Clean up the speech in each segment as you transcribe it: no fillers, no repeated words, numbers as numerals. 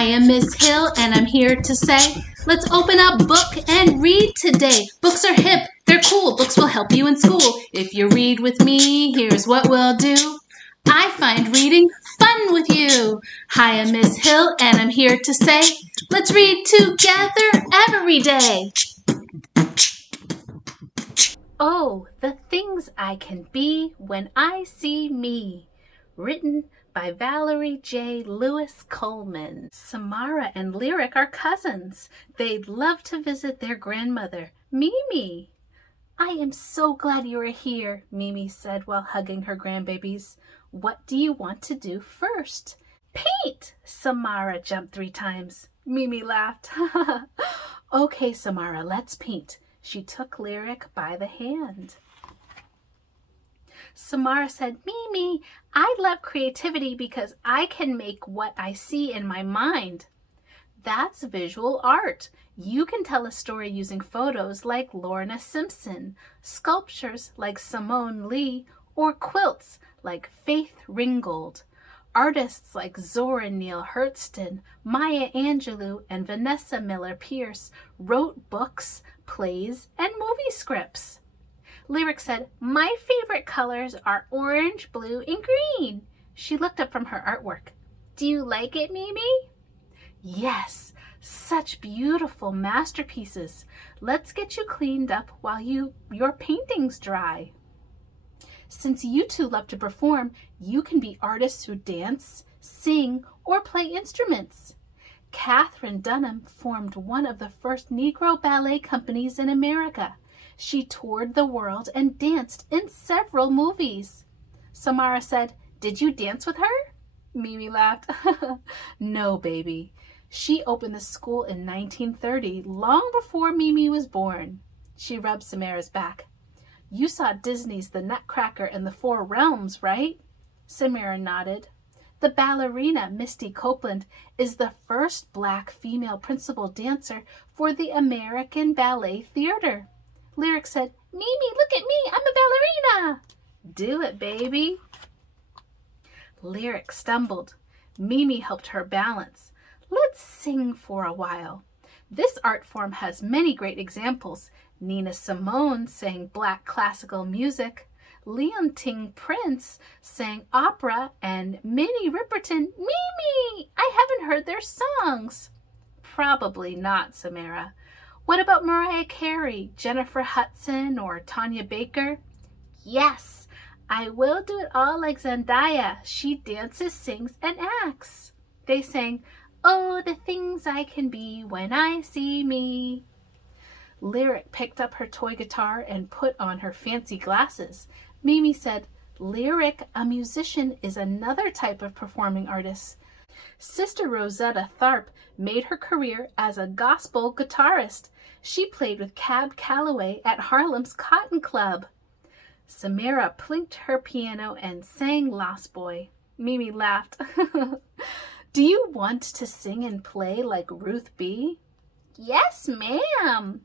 Hi, I'm Miss Hill, and I'm here to say, let's open up book and read today. Books are hip, they're cool, books will help you in school. If you read with me, here's what we'll do. I find reading fun with you. Hi, I'm Miss Hill, and I'm here to say, let's read together every day. Oh, the things I can be when I see me. Written by Valerie J. Lewis Coleman. Samara and Lyric are cousins. They'd love to visit their grandmother, Mimi. I am so glad you are here, Mimi said while hugging her grandbabies. What do you want to do first? Paint! Samara jumped 3 times. Mimi laughed. Okay, Samara, let's paint. She took Lyric by the hand. Samara said, Mimi, I love creativity because I can make what I see in my mind. That's visual art. You can tell a story using photos like Lorna Simpson, sculptures like Simone Lee, or quilts like Faith Ringgold. Artists like Zora Neale Hurston, Maya Angelou, and Vanessa Miller Pierce wrote books, plays, and movie scripts. Lyric said, my favorite colors are orange, blue, and green. She looked up from her artwork. Do you like it, Mimi? Yes, such beautiful masterpieces. Let's get you cleaned up while your paintings dry. Since you two love to perform, you can be artists who dance, sing, or play instruments. Katherine Dunham formed one of the first Negro ballet companies in America. She toured the world and danced in several movies. Samara said, did you dance with her? Mimi laughed. No, baby. She opened the school in 1930, long before Mimi was born. She rubbed Samara's back. You saw Disney's The Nutcracker and the Four Realms, right? Samara nodded. The ballerina, Misty Copeland, is the first Black female principal dancer for the American Ballet Theater. Lyric said, Mimi, look at me, I'm a ballerina. Do it, baby. Lyric stumbled. Mimi helped her balance. Let's sing for a while. This art form has many great examples. Nina Simone sang Black classical music. Leontyne Prince sang opera, and Minnie Riperton, Mimi! I haven't heard their songs. Probably not, Samara. What about Mariah Carey, Jennifer Hudson, or Tanya Baker? Yes, I will do it all like Zendaya. She dances, sings, and acts. They sang, oh, the things I can be when I see me. Lyric picked up her toy guitar and put on her fancy glasses. Mimi said, Lyric, a musician, is another type of performing artist. Sister Rosetta Tharpe made her career as a gospel guitarist. She played with Cab Calloway at Harlem's Cotton Club. Samara plinked her piano and sang Lost Boy. Mimi laughed. Do you want to sing and play like Ruth B? Yes, ma'am.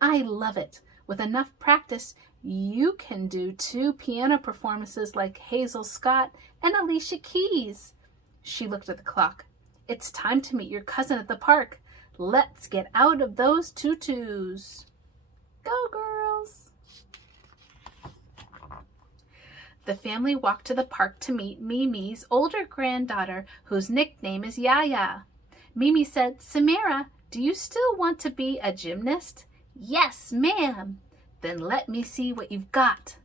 I love it. With enough practice, you can do 2 piano performances like Hazel Scott and Alicia Keys. She looked at the clock. It's time to meet your cousin at the park. Let's get out of those tutus. Go, girls. The family walked to the park to meet Mimi's older granddaughter, whose nickname is Yaya. Mimi said, Samara, do you still want to be a gymnast? Yes, ma'am. Then let me see what you've got.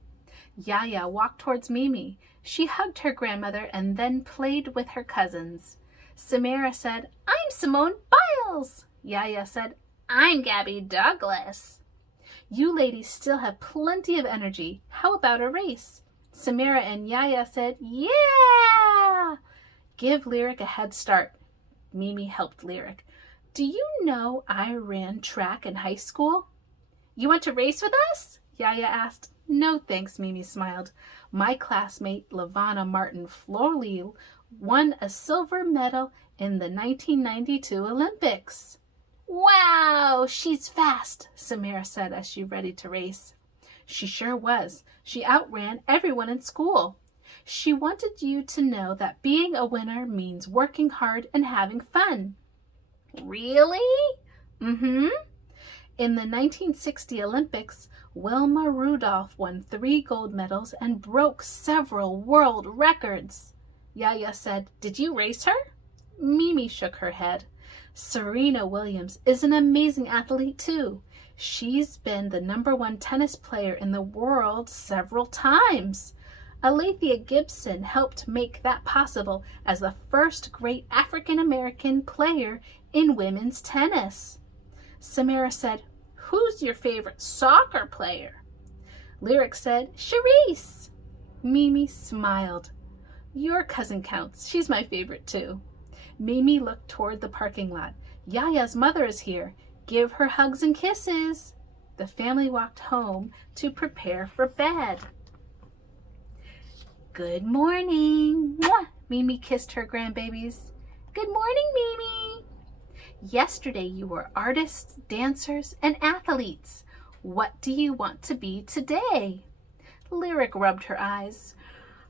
Yaya walked towards Mimi. She hugged her grandmother and then played with her cousins. Samara said, I'm Simone Biles. Yaya said, I'm Gabby Douglas. You ladies still have plenty of energy. How about a race? Samara and Yaya said, yeah! Give Lyric a head start. Mimi helped Lyric. Do you know I ran track in high school? You want to race with us? Yaya asked. No thanks, Mimi smiled. My classmate Lavana Martin Florley won a silver medal in the 1992 Olympics. Wow, she's fast, Samara said as she readied to race. She sure was. She outran everyone in school. She wanted you to know that being a winner means working hard and having fun. Really? Mm-hmm. In the 1960 Olympics, Wilma Rudolph won 3 gold medals and broke several world records. Yaya said, "Did you race her?" Mimi shook her head. Serena Williams is an amazing athlete too. She's been the #1 tennis player in the world several times. Alethea Gibson helped make that possible as the first great African-American player in women's tennis. Samara said, "Who's your favorite soccer player?" Lyric said, "Charisse." Mimi smiled. "Your cousin counts. She's my favorite too." Mimi looked toward the parking lot. "Yaya's mother is here. Give her hugs and kisses." The family walked home to prepare for bed. "Good morning." Mwah! Mimi kissed her grandbabies. "Good morning, Mimi." "Yesterday you were artists, dancers, and athletes. What do you want to be today?" Lyric rubbed her eyes.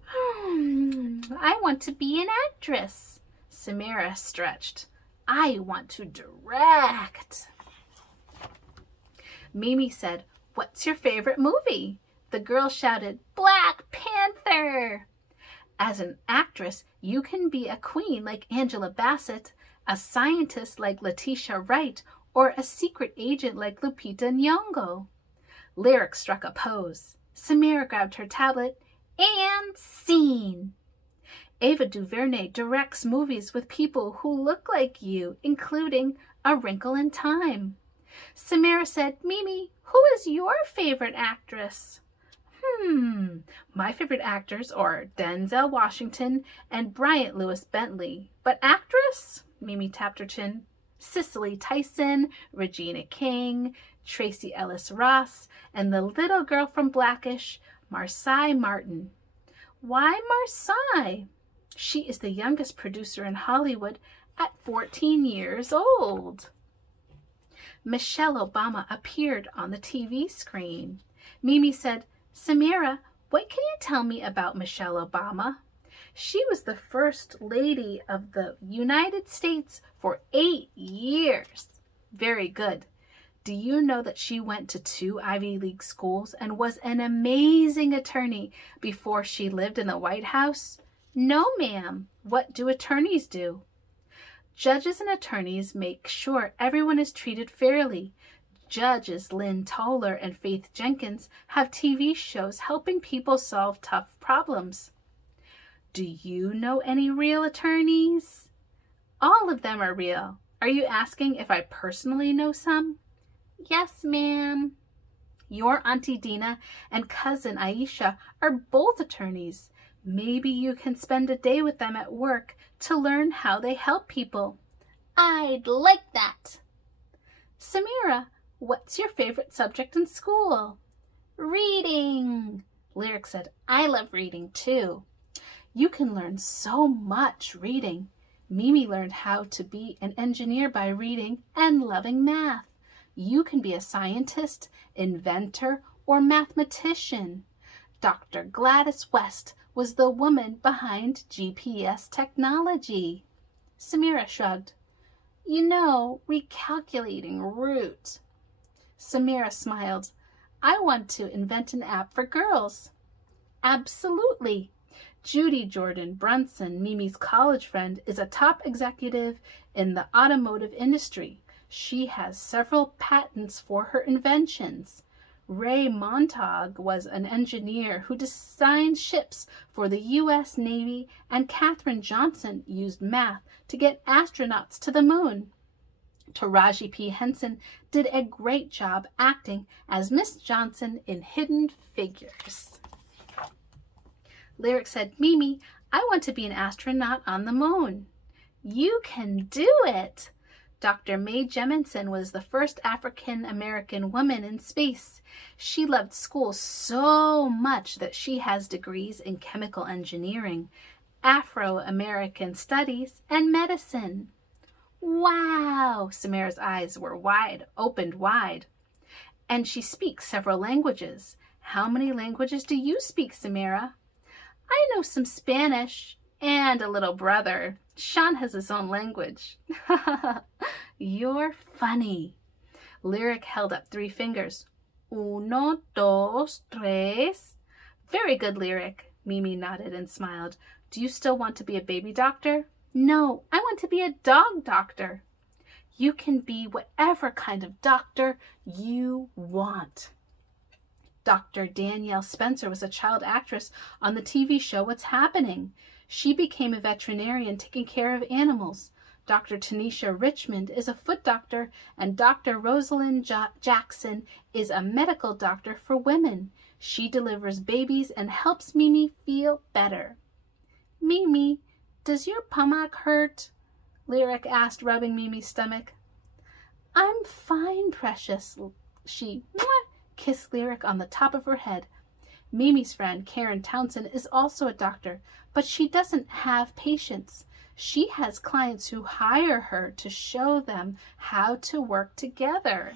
"I want to be an actress." Samara stretched. "I want to direct." Mimi said, "What's your favorite movie?" The girls shouted, "Black Panther!" As an actress, you can be a queen like Angela Bassett, a scientist like Letitia Wright, or a secret agent like Lupita Nyong'o. Lyric struck a pose. Samara grabbed her tablet, and scene. Ava DuVernay directs movies with people who look like you, including A Wrinkle in Time. Samara said, "Mimi, who is your favorite actress?" My favorite actors are Denzel Washington and Bryant Lewis Bentley. But actress? Mimi tapped her chin. Cicely Tyson, Regina King, Tracy Ellis Ross, and the little girl from Blackish, Marsai Martin. Why Marsai? She is the youngest producer in Hollywood at 14 years old. Michelle Obama appeared on the TV screen. Mimi said, "Samara, what can you tell me about Michelle Obama?" She was the first lady of the United States for 8 years. Very good. Do you know that she went to 2 Ivy League schools and was an amazing attorney before she lived in the White House? No, ma'am. What do attorneys do? Judges and attorneys make sure everyone is treated fairly. Judges Lynn Toller and Faith Jenkins have TV shows helping people solve tough problems. Do you know any real attorneys? All of them are real. Are you asking if I personally know some? Yes, ma'am. Your Auntie Dina and cousin Aisha are both attorneys. Maybe you can spend a day with them at work to learn how they help people. I'd like that. Samara, what's your favorite subject in school? Reading. Lyric said, I love reading too. You can learn so much reading. Mimi learned how to be an engineer by reading and loving math. You can be a scientist, inventor, or mathematician. Dr. Gladys West was the woman behind GPS technology. Samara shrugged. You know, recalculating root. Samara smiled. I want to invent an app for girls. Absolutely. Judy Jordan Brunson, Mimi's college friend, is a top executive in the automotive industry. She has several patents for her inventions. Ray Montag was an engineer who designed ships for the U.S. Navy, and Katherine Johnson used math to get astronauts to the moon. Taraji P. Henson did a great job acting as Miss Johnson in Hidden Figures. Lyric said, Mimi, I want to be an astronaut on the moon. You can do it! Dr. Mae Jemison was the first African-American woman in space. She loved school so much that she has degrees in chemical engineering, Afro-American studies, and medicine. Wow! Samara's eyes were opened wide. And she speaks several languages. How many languages do you speak, Samara? I know some Spanish and a little brother. Sean has his own language. You're funny. Lyric held up 3 fingers. Uno, dos, tres. Very good, Lyric. Mimi nodded and smiled. Do you still want to be a baby doctor? No, I want to be a dog doctor. You can be whatever kind of doctor you want. Dr. Danielle Spencer was a child actress on the TV show What's Happening. She became a veterinarian taking care of animals. Dr. Tanisha Richmond is a foot doctor, and Dr. Rosalind Jackson is a medical doctor for women. She delivers babies and helps Mimi feel better. Mimi, does your stomach hurt? Lyric asked, rubbing Mimi's stomach. I'm fine, precious. She kissed Lyric on the top of her head. Mimi's friend, Karen Townsend, is also a doctor, but she doesn't have patients. She has clients who hire her to show them how to work together.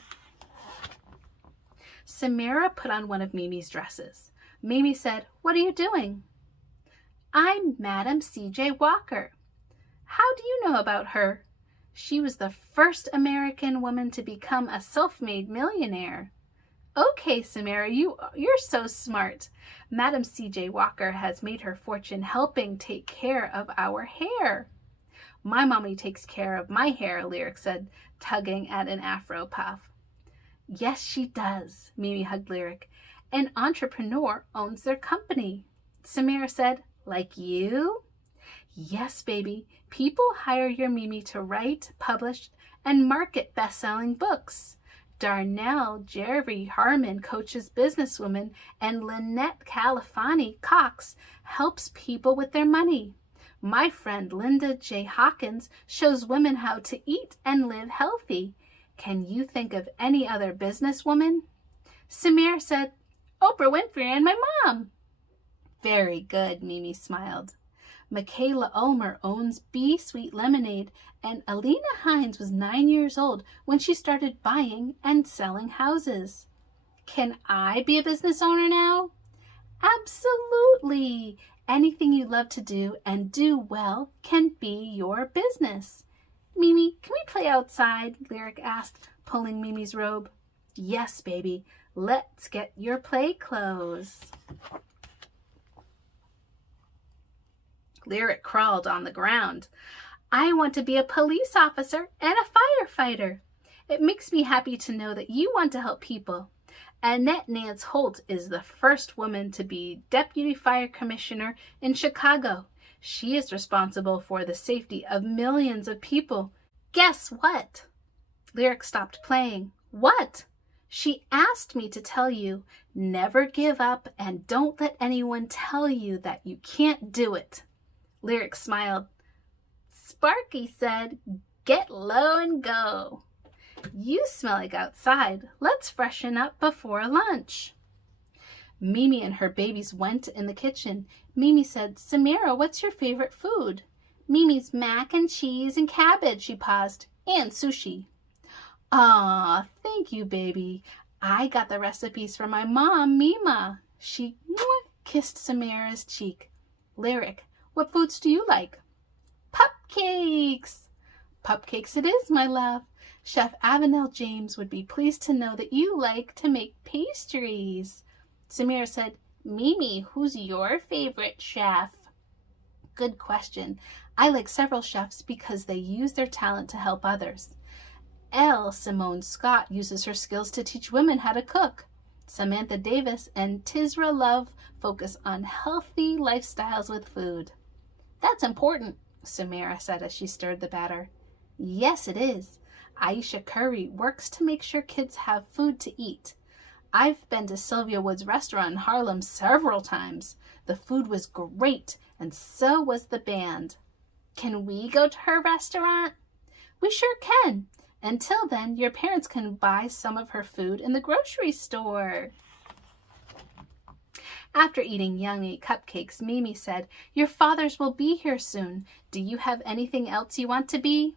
Samara put on one of Mimi's dresses. Mimi said, "What are you doing?" I'm Madam C.J. Walker. How do you know about her? She was the first American woman to become a self-made millionaire. Okay, Samara, you're so smart. Madam C.J. Walker has made her fortune helping take care of our hair. My mommy takes care of my hair, Lyric said, tugging at an afro puff. Yes, she does, Mimi hugged Lyric. An entrepreneur owns their company. Samara said, like you? Yes, baby. People hire your Mimi to write, publish, and market best-selling books. Darnell Jerry Harmon coaches businesswomen, and Lynette Califani Cox helps people with their money. My friend Linda J. Hawkins shows women how to eat and live healthy. Can you think of any other businesswoman? Samir said, Oprah Winfrey and my mom. Very good, Mimi smiled. Michaela Ulmer owns Bee Sweet Lemonade, and Alina Hines was 9 years old when she started buying and selling houses. Can I be a business owner now? Absolutely. Anything you love to do and do well can be your business. Mimi, can we play outside? Lyric asked, pulling Mimi's robe. Yes, baby. Let's get your play clothes. Lyric crawled on the ground. I want to be a police officer and a firefighter. It makes me happy to know that you want to help people. Annette Nance Holt is the first woman to be Deputy Fire Commissioner in Chicago. She is responsible for the safety of millions of people. Guess what? Lyric stopped playing. What? She asked me to tell you, never give up and don't let anyone tell you that you can't do it. Lyric smiled. Sparky said, get low and go. You smell like outside. Let's freshen up before lunch. Mimi and her babies went in the kitchen. Mimi said, Samara, what's your favorite food? Mimi's mac and cheese and cabbage, she paused, and sushi. Aw, thank you, baby. I got the recipes from my mom, Mima. She kissed Samara's cheek. Lyric, what foods do you like? Pupcakes. Pupcakes it is, my love. Chef Avenel James would be pleased to know that you like to make pastries. Samira said, Mimi, who's your favorite chef? Good question. I like several chefs because they use their talent to help others. Elle Simone Scott uses her skills to teach women how to cook. Samantha Davis and Tisra Love focus on healthy lifestyles with food. That's important, Samira said as she stirred the batter. Yes, it is. Aisha Curry works to make sure kids have food to eat. I've been to Sylvia Wood's restaurant in Harlem several times. The food was great, and so was the band. Can we go to her restaurant? We sure can. Until then, your parents can buy some of her food in the grocery store. After eating yummy cupcakes, Mimi said, Your fathers will be here soon. Do you have anything else you want to be?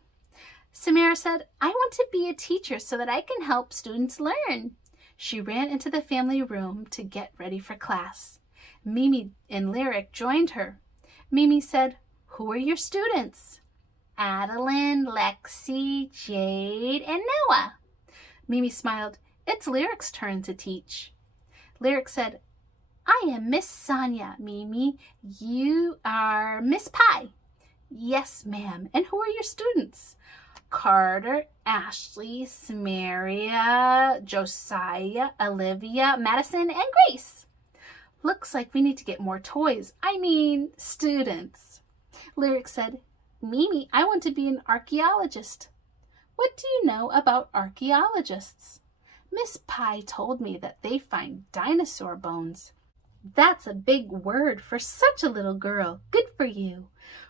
Samara said, I want to be a teacher so that I can help students learn. She ran into the family room to get ready for class. Mimi and Lyric joined her. Mimi said, Who are your students? Adeline, Lexi, Jade, and Noah. Mimi smiled. It's Lyric's turn to teach. Lyric said, I am Miss Sonia, Mimi. You are Miss Pie. Yes, ma'am. And who are your students? Carter, Ashley, Samaria, Josiah, Olivia, Madison, and Grace. Looks like we need to get more toys. I mean, students. Lyric said, Mimi, I want to be an archaeologist. What do you know about archaeologists? Miss Pie told me that they find dinosaur bones. That's a big word for such a little girl. Good for you.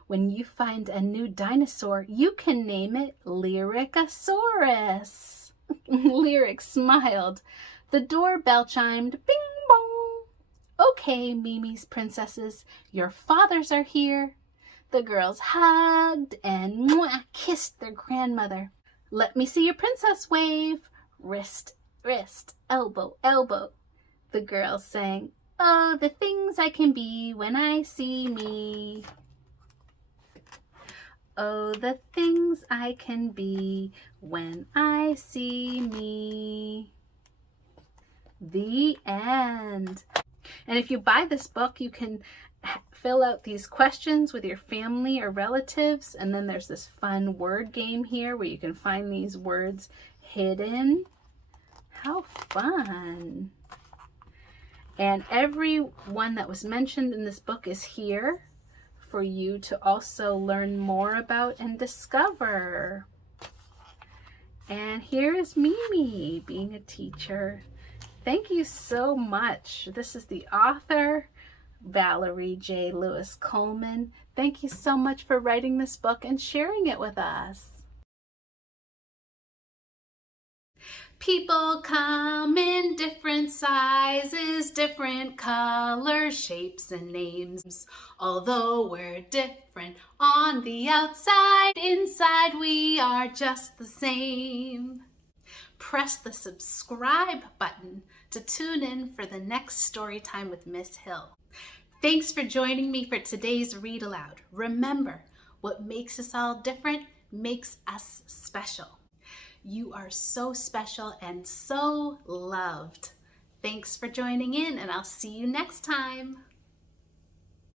When you find a new dinosaur, you can name it Lyricosaurus. Lyric smiled. The doorbell chimed, bing bong. Okay, Mimi's princesses, your fathers are here. The girls hugged and kissed their grandmother. Let me see your princess wave. Wrist, wrist, elbow, elbow. The girls sang, oh, the things I can be when I see me. Oh, the things I can be when I see me. The end. And if you buy this book, you can fill out these questions with your family or relatives. And then there's this fun word game here where you can find these words hidden. How fun. And every one that was mentioned in this book is here for you to also learn more about and discover. And here is Mimi being a teacher. Thank you so much. This is the author, Valerie J. Lewis Coleman. Thank you so much for writing this book and sharing it with us. People come in different sizes, different colors, shapes, and names. Although we're different on the outside, inside we are just the same. Press the subscribe button to tune in for the next story time with Miss Hill. Thanks for joining me for today's Read Aloud. Remember, what makes us all different makes us special. You are so special and so loved. Thanks for joining in, and I'll see you next time.